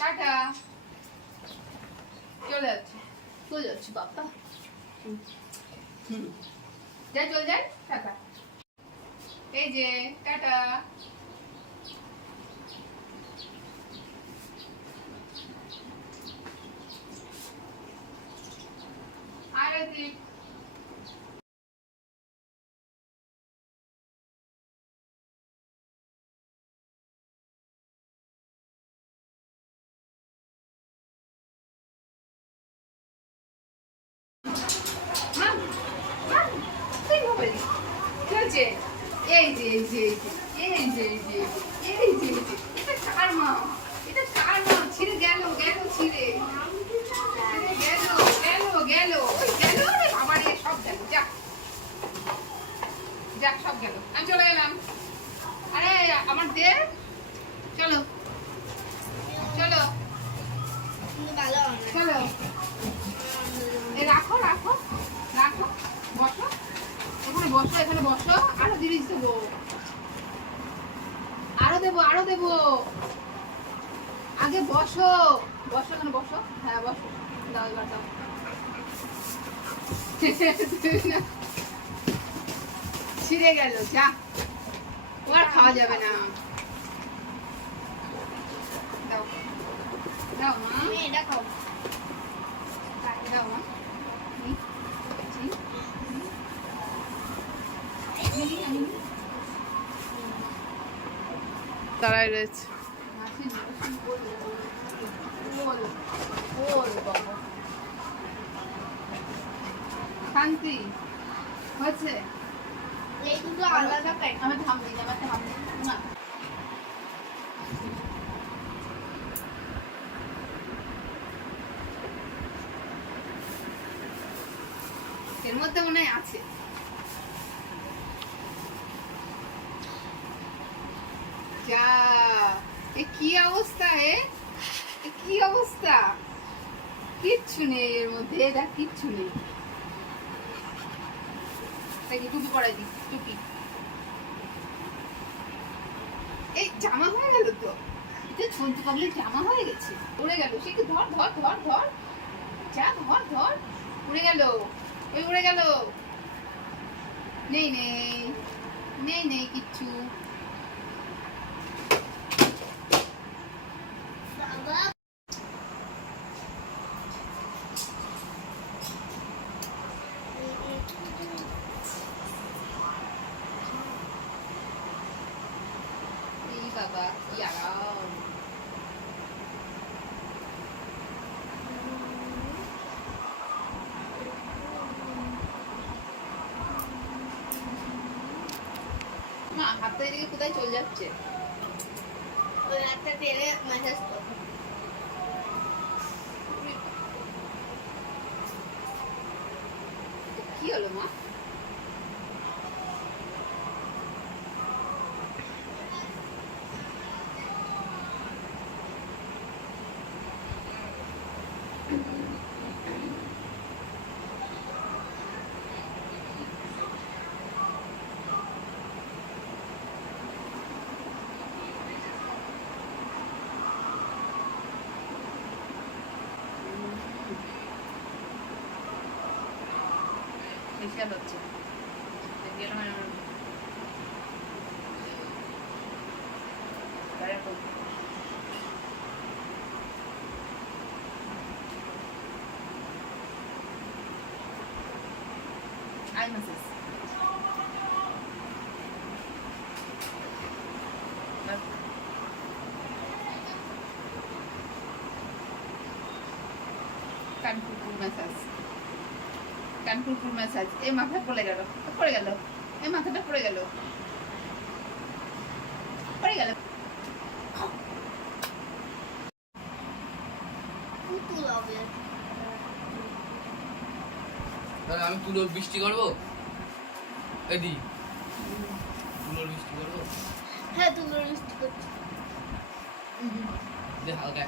Tata. চলে যাচ্ছি, চলে যাচ্ছি বাবা। যাই, চলে যাই। টাটা। এই যে টাটা। আরতি। এই যে এই যে এই যে এই যে এই যে এটা কার মা? এটা কার মা? ছিঁড়ে গেল, গেল ছিঁড়ে গেল, গেল গেল গেল রে বাবা রে, সব গেল। যাক যাক, সব গেল। আমি চলে গেলাম। আরে আমার দে, চলো চলো চলো। এই রাখো রাখো রাখো, বসো এখানে, বসো এখানে বসো। আরো জিনিস দেবো, আরো দেবো, আরো দেবো। আগে বসো, বসো এখানে বসো। হ্যাঁ বসো, দাও এবার দাও। ছিঁড়ে গেল, যা আর খাওয়া যাবে না। দাও দাও মা, এটা খাও, দাও মা। দাঁড়ায় রয়েছে। শান্তি হচ্ছে। এইগুলো আলাদা প্যাক। আমি থাম দিই, আমার থাম দিই না। এর মধ্যে মনে হয় আছে। যা, এ কি অবস্থা? এ কি অবস্থা? কিচ্ছু নেই এর মধ্যে, এটা কিচ্ছু নেই। টুপি পরাই দি, টুপি। এই জামা হয়ে গেল তো, এটা ছোট পাগলের জামা হয়ে গেছে। উড়ে গেল, সে কি? ধর ধর ধর ধর, যা ধর ধর। উড়ে গেল, ওই উড়ে গেল। নেই নেই নেই নেই কিচ্ছু। বাবা কি আরাম। মা হাতটা এদিকে কোথায় চলে যাচ্ছে? ওই একটা তেলে ম্যাসাজ করো। কি হলো মা? ফেসিয়াল হচ্ছে, ফেসিয়াল মানে I message. Kanpur message, Kanpur message. এই মাথায় পড়ে গেল, পড়ে গেল, এই মাথাটা পড়ে গেল, পড়ে গেল। পুতুল হবে। তাহলে আমি তুলোর বৃষ্টি করবো? এদি তুলোর বৃষ্টি করবো? হ্যাঁ তুলোর বৃষ্টি করছি। হালকা